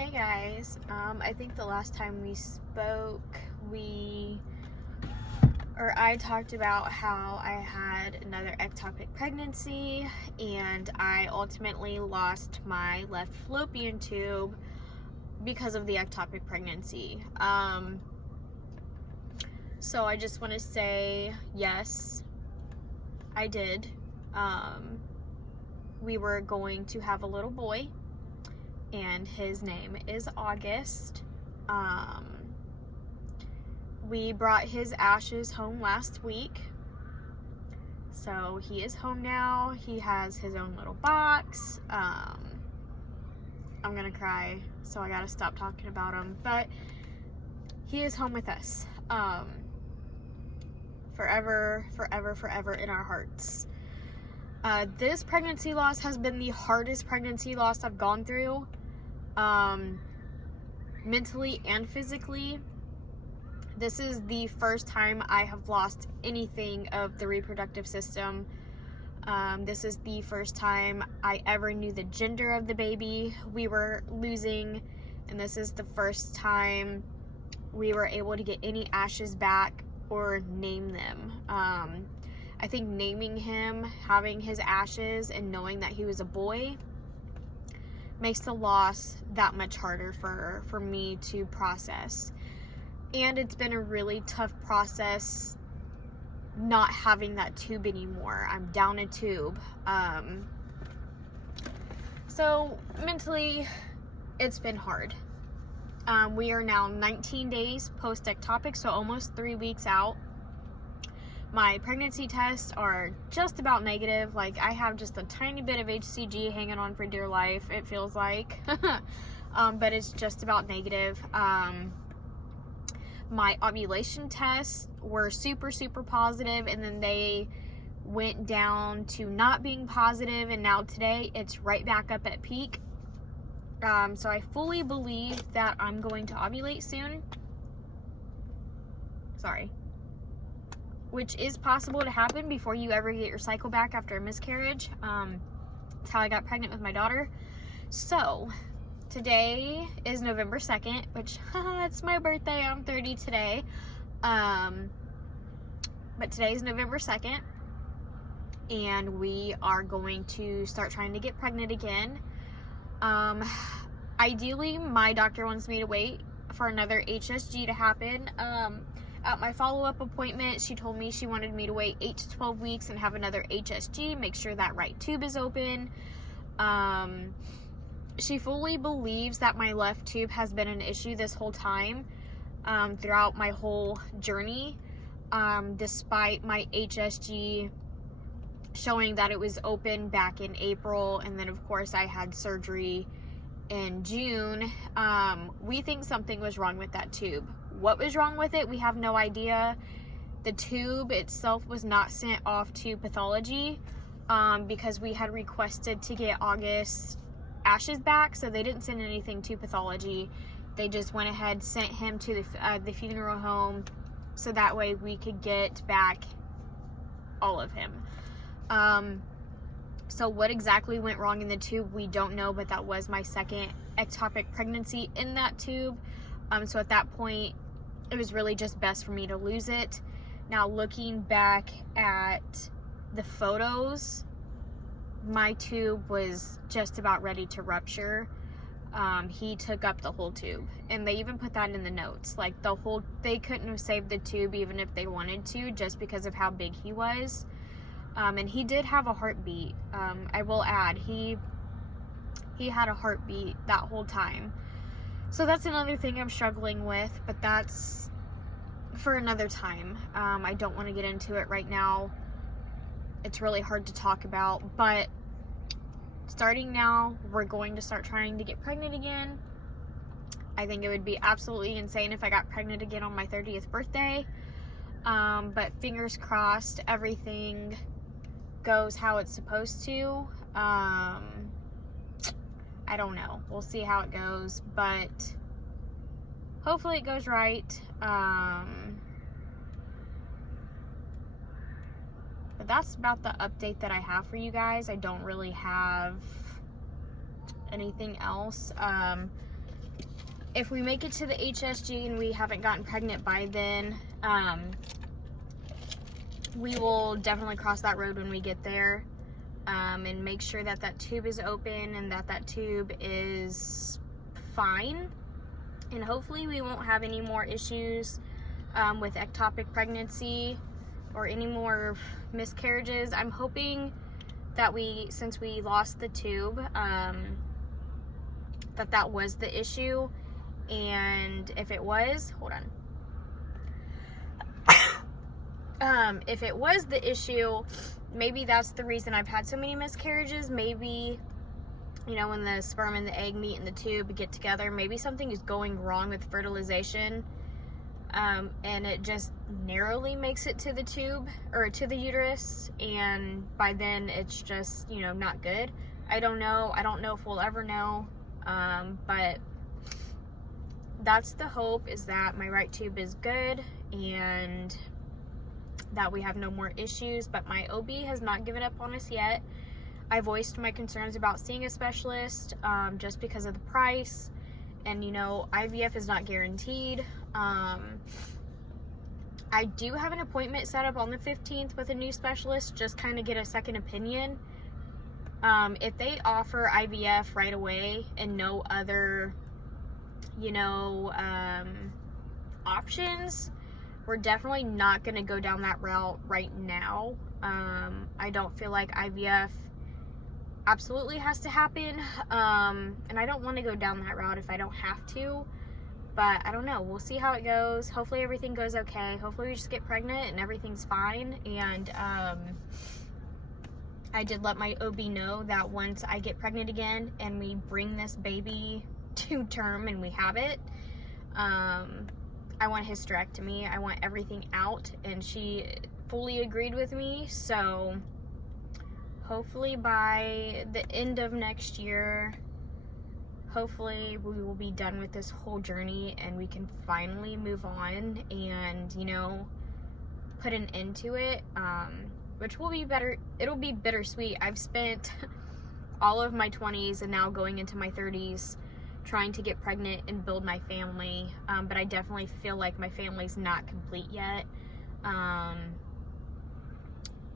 Hey guys, I think the last time we spoke, I talked about how I had another ectopic pregnancy and I ultimately lost my left fallopian tube because of the ectopic pregnancy. So I just want to say, yes, I did. We were going to have a little boy, and his name is August. We brought his ashes home last week, so he is home now. He has his own little box. I'm gonna cry, so I gotta stop talking about him, but he is home with us, forever in our hearts. This pregnancy loss has been the hardest pregnancy loss I've gone through, mentally and physically. This is the first time I have lost anything of the reproductive system. This is the first time I ever knew the gender of the baby we were losing, and this is the first time we were able to get any ashes back or name them. I think naming him, having his ashes, and knowing that he was a boy makes the loss that much harder for me to process. And it's been a really tough process not having that tube anymore. I'm down a tube. So mentally, it's been hard. We are now 19 days post-ectopic, so almost 3 weeks out. My pregnancy tests are just about negative. Like, I have just a tiny bit of HCG hanging on for dear life, it feels like. But it's just about negative. My ovulation tests were super positive, and then they went down to not being positive, and now today it's right back up at peak. So I fully believe that I'm going to ovulate soon. Which is possible to happen before you ever get your cycle back after a miscarriage. That's how I got pregnant with my daughter. So today is November 2nd, which it's my birthday. I'm 30 today. But today is November 2nd, and we are going to start trying to get pregnant again. Ideally, my doctor wants me to wait for another HSG to happen. At my follow-up appointment, she told me she wanted me to wait 8 to 12 weeks and have another HSG, make sure that right tube is open. She fully believes that my left tube has been an issue this whole time, throughout my whole journey, despite my HSG showing that it was open back in April, and then of course I had surgery in June. We think something was wrong with that tube. What was wrong with it, we have no idea. The tube itself was not sent off to pathology, because we had requested to get August's ashes back, so they didn't send anything to pathology. They just went ahead, sent him to the funeral home, so that way we could get back all of him. So what exactly went wrong in the tube, we don't know, but that was my second ectopic pregnancy in that tube. So at that point, it was really just best for me to lose it. Now, looking back at the photos, my tube was just about ready to rupture. He took up the whole tube, and they even put that in the notes. Like, they couldn't have saved the tube even if they wanted to, just because of how big he was. And he did have a heartbeat. I will add, he had a heartbeat that whole time. So that's another thing I'm struggling with, but that's for another time. I don't want to get into it right now. It's really hard to talk about, but starting now, we're going to start trying to get pregnant again. I think it would be absolutely insane if I got pregnant again on my 30th birthday. But fingers crossed, everything goes how it's supposed to. I don't know. We'll see how it goes, but hopefully it goes right. But that's about the update that I have for you guys. I don't really have anything else. if we make it to the HSG and we haven't gotten pregnant by then, we will definitely cross that road when we get there, and make sure that that tube is open and that that tube is fine. And hopefully we won't have any more issues with ectopic pregnancy or any more miscarriages. I'm hoping that since we lost the tube, that was the issue. And if it was, hold on. If it was the issue, maybe that's the reason I've had so many miscarriages. Maybe, you know, when the sperm and the egg meet in the tube get together, maybe something is going wrong with fertilization, and it just narrowly makes it to the tube or to the uterus, and by then it's just, you know, not good. I don't know if we'll ever know, but that's the hope, is that my right tube is good and that we have no more issues. But my OB has not given up on us yet. I voiced my concerns about seeing a specialist, just because of the price, and you know, IVF is not guaranteed. I do have an appointment set up on the 15th with a new specialist, just kind of get a second opinion. If they offer IVF right away and no other, you know, options, we're definitely not going to go down that route right now. I don't feel like IVF absolutely has to happen, and I don't want to go down that route if I don't have to, but I don't know. We'll see how it goes. Hopefully everything goes okay. Hopefully we just get pregnant and everything's fine. And I did let my OB know that once I get pregnant again and we bring this baby to term and we have it, I want a hysterectomy. I want everything out, and she fully agreed with me. So hopefully by the end of next year, hopefully we will be done with this whole journey and we can finally move on and, you know, put an end to it, which will be better. It'll be bittersweet. I've spent all of my 20s and now going into my 30s trying to get pregnant and build my family, but I definitely feel like my family's not complete yet.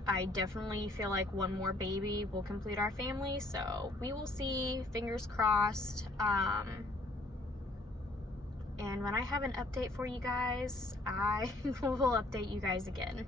I definitely feel like one more baby will complete our family, so we will see, fingers crossed. And when I have an update for you guys, I will update you guys again.